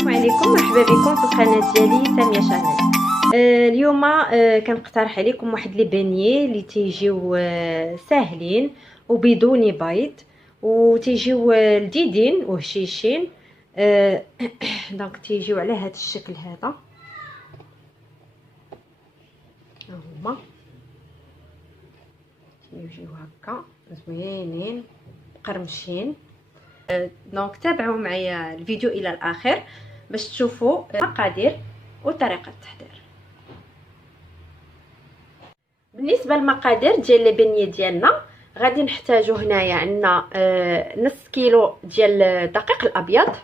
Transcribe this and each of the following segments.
السلام عليكم، مرحبا بكم في القناه ديالي ساميه شانيل. اليوم كنقترح عليكم واحد لي بانيي اللي تيجيو ساهلين وبدون بيض وتيجيو لذيذين وهشيشين. دونك تيجيو على هذا الشكل هذا، هما تيجيو هكا زوينين مقرمشين. دونك تابعوا معايا الفيديو الى الاخر باش تشوفوا المقادير وطريقه التحضير. بالنسبه للمقادير ديال لي بنيه ديالنا، غادي نحتاجو هنايا عندنا نص كيلو ديال الدقيق الابيض،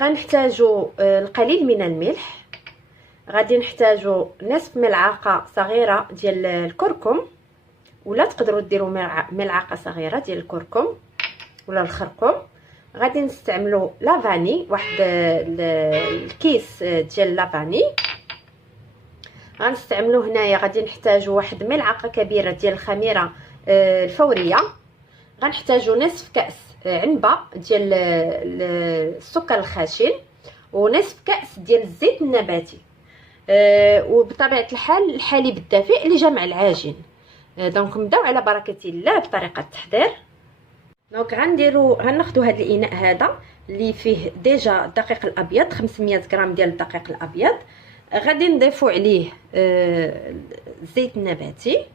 غنحتاجو القليل من الملح، غادي نحتاجو نصف ملعقه صغيره ديال الكركم، ولا تقدروا ديروا ملعقه صغيره ديال الكركم ولا الخرقوم. غادي نستعملوا لافاني، واحد الكيس ديال لافاني. غنستعملوا هنايا غادي نحتاجوا واحد ملعقه كبيره ديال الخميره الفوريه، غنحتاجوا نصف كاس عنبه ديال السكر الخشن، ونصف كاس ديال الزيت النباتي، وبطبيعه الحال الحليب الدافئ لجمع العجين. دونك نبداو على بركه الله بطريقه التحضير. دونك غناخذوا هذا الاناء هذا اللي فيه ديجا الدقيق الابيض، 500 غرام ديال الدقيق الابيض. غادي نضيفوا عليه الزيت النباتي،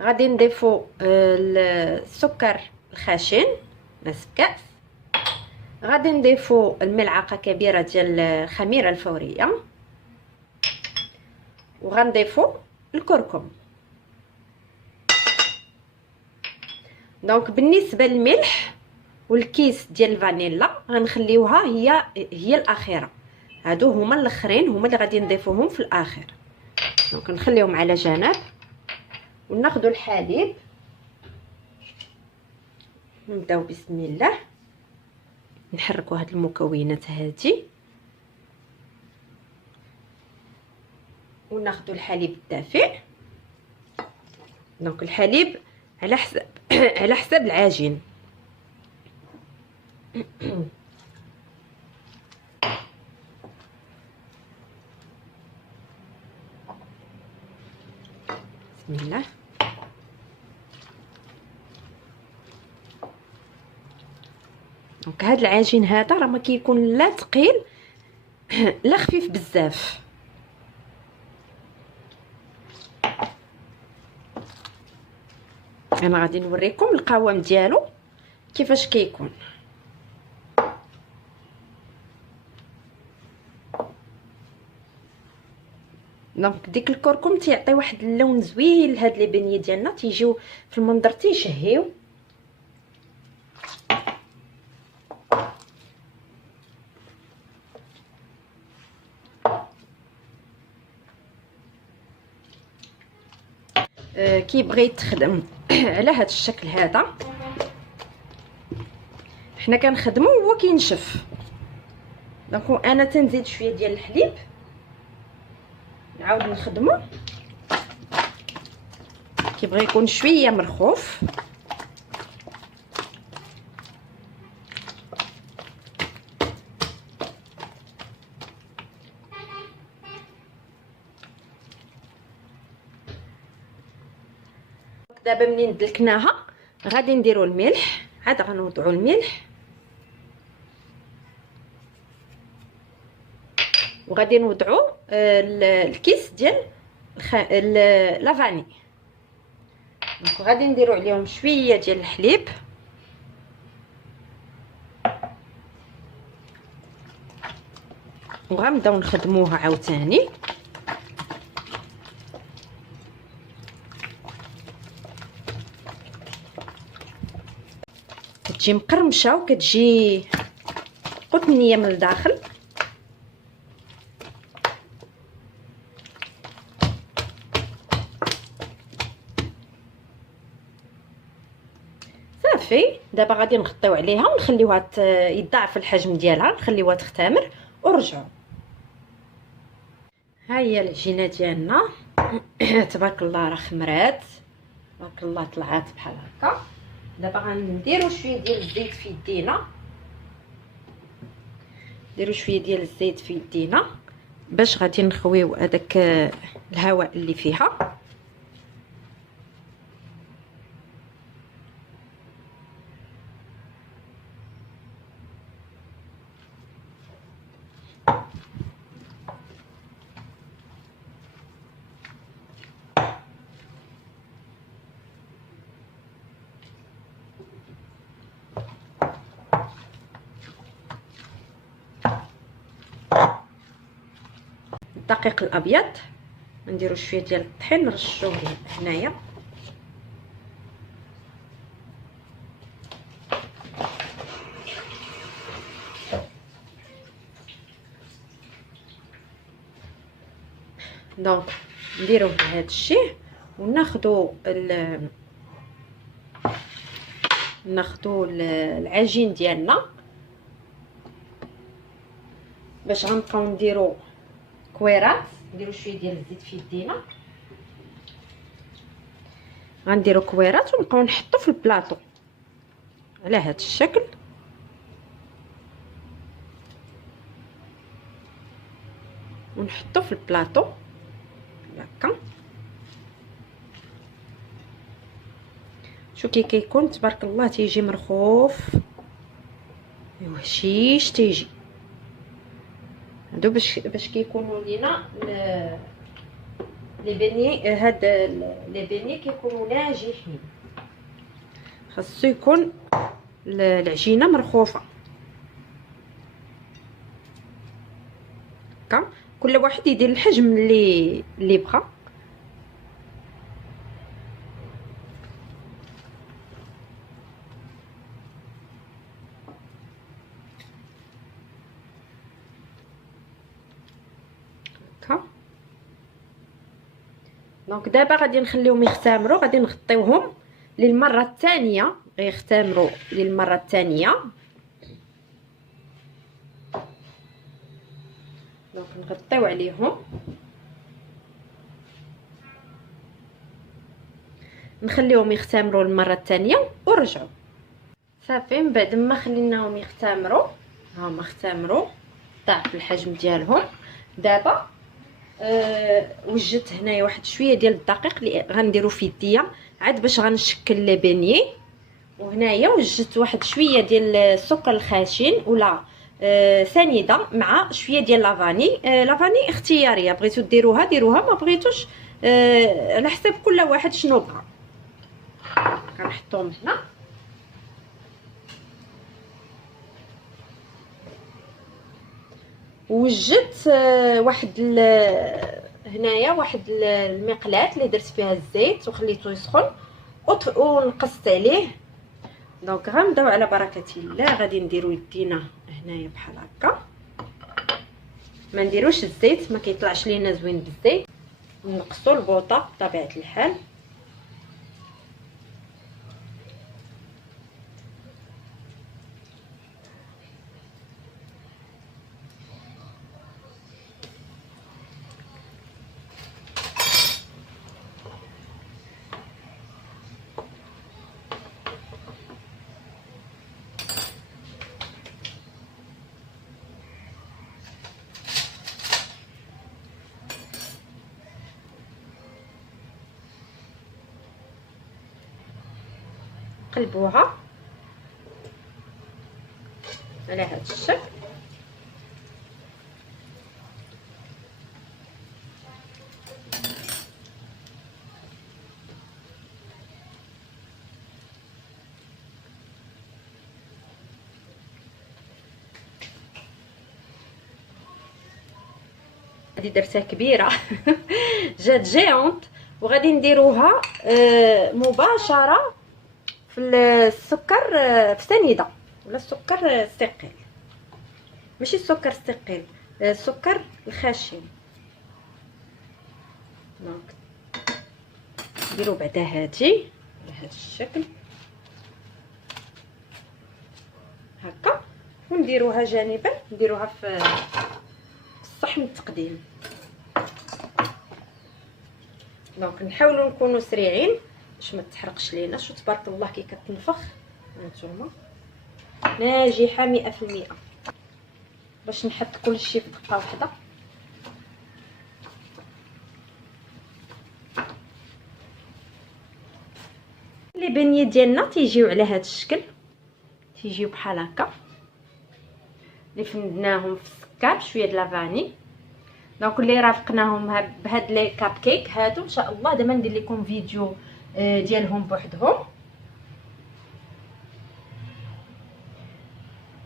غادي نضيفوا السكر الخشن نصف كاس، غادي نضيفوا الملعقه كبيره ديال الخميره الفوريه، وغنضيفوا الكركم. دونك بالنسبه للملح والكيس ديال الفانيلا غنخليوها هي الاخيره، هادو هما الاخرين هما اللي غادي نضيفوهم في الاخر. دونك نخليهم على جنب، وناخذوا الحليب. نبداو بسم الله، نحركوا هاد المكونات هادي، وناخذوا الحليب الدافئ. دونك الحليب على حسب العجين. بسم الله. دونك هذا العجين هذا راه ما كيكون لا ثقيل لا خفيف بزاف. انا غادي نوريكم القوام ديالو كيفاش كيكون. دونك ديك الكركم تيعطي واحد اللون زوين لهاد لي بنيه ديالنا، تيجيو في المنظر تيشهيو. كيبغي يتخدم على هذا الشكل هذا، حنا كنخدمو وهو كينشف. دونك انا تنزيد شويه ديال الحليب، نعاود نخدمو. كيبغي يكون شويه مرخوف. دابا منين دلكناها غادي نديرو الملح، عاد غنوضعوا الملح، وغادي نوضعوا الكيس ديال لافاني. دونك غادي نديروا عليهم شويه ديال الحليب، وغنبداو نخدموها عاوتاني. كتجي مقرمشه وكتجي قطنيه من الداخل. صافي، دابا غادي نغطيو عليها ونخليوها يضاعف الحجم ديالها، نخليوها تختمر ونرجعوا. ها هي العجينه ديالنا تبارك الله راه خمرات، تبارك الله طلعات بحال هكا. دابا غنديروا شويه ديال الزيت في يدينا، نديروا شويه ديال الزيت في يدينا باش غادي نخويو هذاك الهواء اللي فيها. الدقيق الابيض نديرو شويه ديال الطحين نرشوه هنايا، دونك نديروه بهذا الشيء وناخذوا العجين ديالنا باش غنبقاو نديرو كويرات. نديرو شويه ديال الزيت في يدينا، غنديرو كويرات ونبقاو نحطو في البلاطو على هذا الشكل. ونحطو في البلاطو هكا. شو كي كيكون تبارك الله تيجي مرخوف وهشيش تيجي. هادو باش كيكونوا لينا لي بيني، هاد لي بيني كيكونوا ناجحين. خاصو يكون العجينه مرخوفه هكا. كل واحد يدير الحجم اللي بغا. دونك دابا غادي نخليهم يختمروا، غادي نغطيوهم للمره الثانيه، غيختمروا للمره الثانيه. دونك نغطيو عليهم نخليهم يختمروا المره الثانيه ونرجعوا. صافي من بعد ما خليناهم يختمروا، هما اختمروا ضاعف الحجم ديالهم. دابا وجدت هنايا واحد شويه ديال الدقيق اللي غنديرو في يديا عاد باش غنشكل لي بيني. وهنايا وجدت واحد شويه ديال السكر الخاشن ولا سنيده مع شويه ديال لافاني. لافاني اختياريه، بغيتو ديروها ديروها، ما بغيتوش على حساب كل واحد شنو بغا. كنحطهم هنا وجدت واحد هنايا واحد المقلاة اللي درت فيها الزيت وخليته يسخن ونقصت عليه. دونك غنبداو على بركه الله. غادي نديرو يدينا هنايا بحال هكا، ما نديروش الزيت، ما كيطلعش لينا زوين بالزيت. نقصوا البوطه بطبيعه الحال. قلبوها على هذا الشكل. هذه درتها كبيره جات جيونت. وغادي نديروها مباشره في السكر في سنيده ولا السكر الثقيل، ماشي السكر الثقيل، السكر الخشن. دونك نديرو بعدا هادي بهذا الشكل هكا، ونديروها جانبا، نديروها في الصحن التقديم. دونك نحاولوا نكونوا سريعين باش ما تحرقش لينا. شو تبارك الله كي كتنفخ هانتوما ناجحه 100%. باش نحط كلشي في دقه واحده. لي بنيه ديالنا تيجيو على هذا الشكل، تيجيو بحال هكا اللي فندناهم في السكر بشويه د لافاني. دونك اللي رافقناهم بهاد لي كاب كيك هادو ان شاء الله دابا ندير لكم فيديو ديالهم بوحدهم.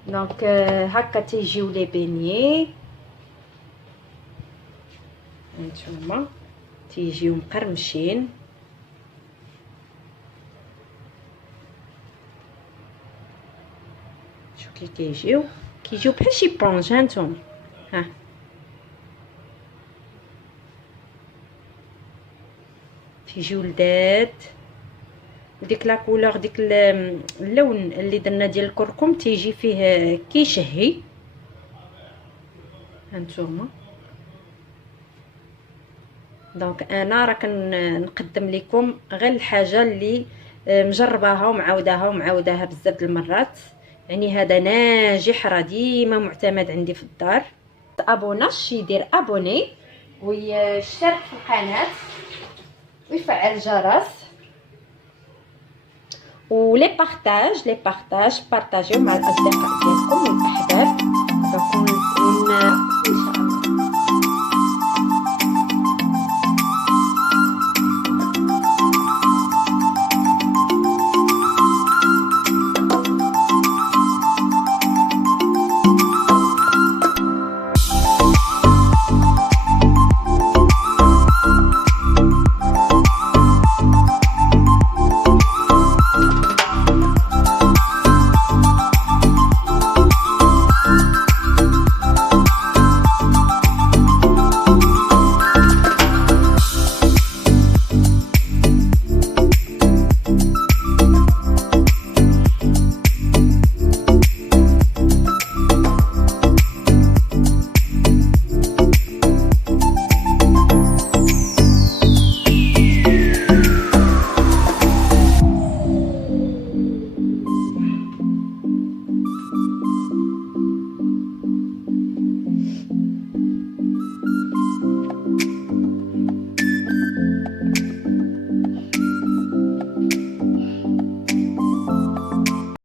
دونك هكا تيجيو لي بينيي هانتوما، تيجيو مقرمشين. شوف كي كيجيو بحال شي بونج هانتوما. ها تيجيو لذات ديك لا كولور، ديك اللون اللي درنا ديال الكركم تيجي فيه كيشهي هانتوما. دونك انا راه كنقدم لكم غير الحاجه اللي مجرباها ومعاوداها بزاف د المرات، يعني هذا ناجح راه ديما معتمد عندي في الدار. ابوناش يدير ابوني ويشترك في القناه ويفعل الجرس ولي بارطاجيو مع الاصدقاء ديالكم والاحباب. دونك ان شاء